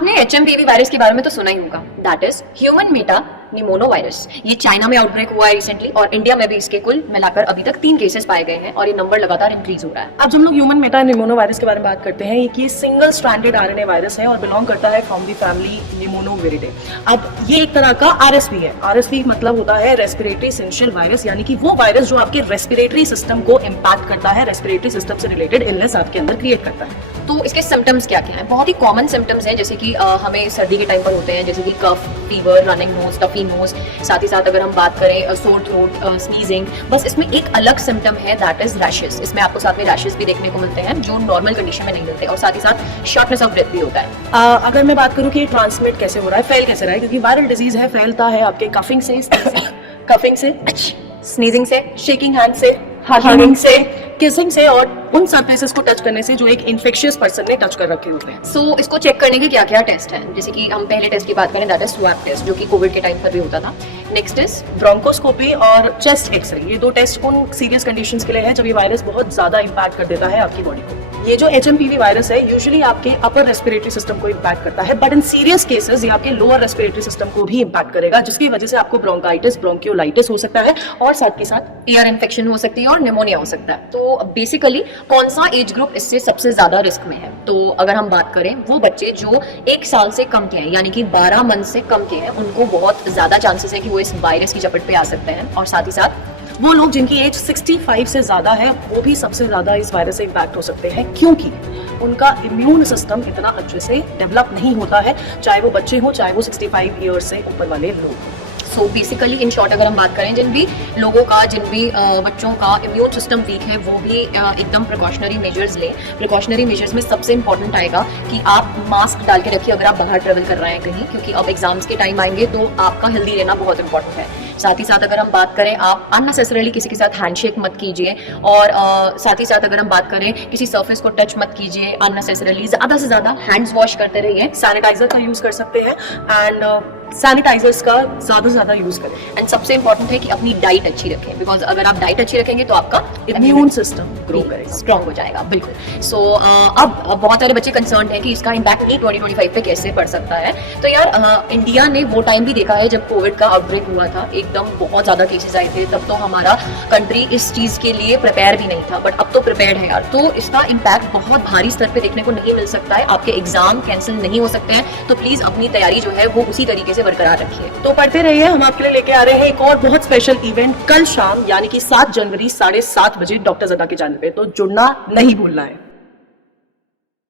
आपने HMPV virus के बारे में तो सुना ही होगा, that is human metapneumovirus. ये चाइना में आउटब्रेक हुआ है रिसेंटली और इंडिया में भी इसके कुल मिलाकर अभी तक 3 केसेस पाए गए हैं और ये नंबर लगातार इंक्रीज हो रहा है। अब जब हम लोग ह्यूमन मेटा निमोनो वायरस के बारे में बात करते हैं, ये सिंगल स्ट्रैंडेड आरएनए वायरस है और बिलोंग करता है फ्रॉम दी फैमिली निमोनोविरिडे। अब ये एक तरह का आरएसवी है। आरएसवी मतलब होता है रेस्पिरेटरी सिंशियल वायरस, यानी कि वो वायरस जो आपके रेस्पिरेटरी सिस्टम को इम्पैक्ट करता है, रेस्पिरेटरी सिस्टम से रिलेटेड इलनेस आपके अंदर क्रिएट करता है। तो इसके सिम्टम्स क्या क्या हैं? बहुत ही कॉमन सिम्टम्स हैं, जैसे कि हमें सर्दी के टाइम पर होते हैं, जैसे कि cough, fever, running nose, stuffy nose. साथ ही साथ अगर हम बात करें सोर थ्रोट, स्नीजिंग। बस इसमें एक अलग सिम्टम है, दैट इज रैशेस। इसमें आपको साथ में रैशेस भी देखने को मिलते हैं जो नॉर्मल कंडीशन में नहीं मिलते, और साथ ही साथ शॉर्टनेस ऑफ ब्रेथ भी होता है। अगर मैं बात करूं कि ट्रांसमिट कैसे हो रहा है, फैल कैसे रहा है, क्योंकि वायरल डिजीज है, फैलता है आपके कफिंग से, कफिंग से, स्नीजिंग से, शेकिंग हैंड से, हगिंग से, किसिंग से और उन सरफेसेस को टच करने से जो एक इन्फेक्शियस पर्सन ने टच कर रखे होते हैं। सो इसको चेक करने के क्या क्या टेस्ट हैं? जैसे कि हम पहले टेस्ट की बात करें, दैट इज स्वैब टेस्ट, जो कि कोविड के टाइम पर भी होता था। नेक्स्ट इज ब्रोंकोस्कोपी और चेस्ट एक्सरे। ये 2 टेस्ट उन सीरियस कंडीशंस के लिए है जब ये वायरस बहुत ज्यादा इंपैक्ट कर देता है आपकी बॉडी को। ये जो HMPV वायरस है यूजुअली आपके अपर रेस्पिरेटरी सिस्टम को इंपैक्ट करता है, बट इन सीरियस केसेस ये आपके लोअर रेस्पिरेटरी सिस्टम को भी इंपैक्ट करेगा, जिसकी वजह से आपको ब्रोंकाइटिस, ब्रोंकियोलाइटिस हो सकता है और साथ के साथ एयर इन्फेक्शन हो सकती है और निमोनिया हो सकता है। तो बेसिकली कौन सा एज ग्रुप इससे सबसे ज्यादा रिस्क में है? तो अगर हम बात करें, वो बच्चे जो 1 साल से कम के हैं, यानी कि 12 मंथ से कम के हैं, उनको बहुत ज्यादा चांसेस है कि वो इस वायरस की चपेट पे आ सकते हैं। और साथ ही साथ वो लोग जिनकी एज 65 से ज्यादा है, वो भी सबसे ज्यादा इस वायरस से इंपैक्ट हो सकते हैं, क्योंकि उनका इम्यून सिस्टम इतना अच्छे से डेवलप नहीं होता है, चाहे वो बच्चे हो, चाहे वो 65 ईयर्स से ऊपर वाले लोग हों। सो बेसिकली इन शॉर्ट अगर हम बात करें, जिन भी बच्चों का इम्यून सिस्टम वीक है, वो भी एकदम प्रिकॉशनरी मेजर्स लें। प्रिकॉशनरी मेजर्स में सबसे इंपॉर्टेंट आएगा कि आप मास्क डाल के रखिए अगर आप बाहर ट्रेवल कर रहे हैं कहीं, क्योंकि अब एग्जाम्स के टाइम आएंगे तो आपका हेल्दी रहना बहुत इंपॉर्टेंट है। साथ ही साथ अगर हम बात करें, आप अननेसेसरली किसी के साथ हैंडशेक मत कीजिए, और साथ ही साथ अगर हम बात करें, किसी सर्फेस को टच मत कीजिए अननेसेसरली। ज़्यादा से ज़्यादा हैंड्स वॉश करते रहिए। सैनिटाइजर का यूज कर सकते हैं एंड सैनिटाइजर्स का ज्यादा से ज्यादा यूज करें। एंड सबसे इंपॉर्टेंट है कि अपनी डाइट अच्छी रखें, बिकॉज अगर आप डाइट अच्छी रखेंगे तो आपका इम्यून सिस्टम ग्रो करेगा, स्ट्रॉन्ग हो जाएगा। बिल्कुल। सो अब बहुत सारे बच्चे कंसर्न हैं कि इसका इम्पैक्ट नहीं 2025 पे कैसे पड़ सकता है। तो यार इंडिया ने वो टाइम भी देखा है जब कोविड का आउटब्रेक हुआ था, एकदम बहुत ज्यादा केसेस आए थे, तब तो हमारा कंट्री इस चीज के लिए प्रिपेयर भी नहीं था, बट अब तो प्रिपेयर्ड है यार। तो इसका इम्पैक्ट बहुत भारी स्तर पे देखने को नहीं मिल सकता है, आपके एग्जाम कैंसिल नहीं हो सकते हैं। तो प्लीज अपनी तैयारी जो है वो उसी तरीके से बरकरार रखिए। तो पढ़ते रहिए, हम आपके लिए लेके आ रहे हैं एक और बहुत स्पेशल इवेंट कल शाम, यानी कि 7 जनवरी 7:30 बजे डॉक्टर ज़दा के चैनल पे, तो जुड़ना नहीं भूलना है।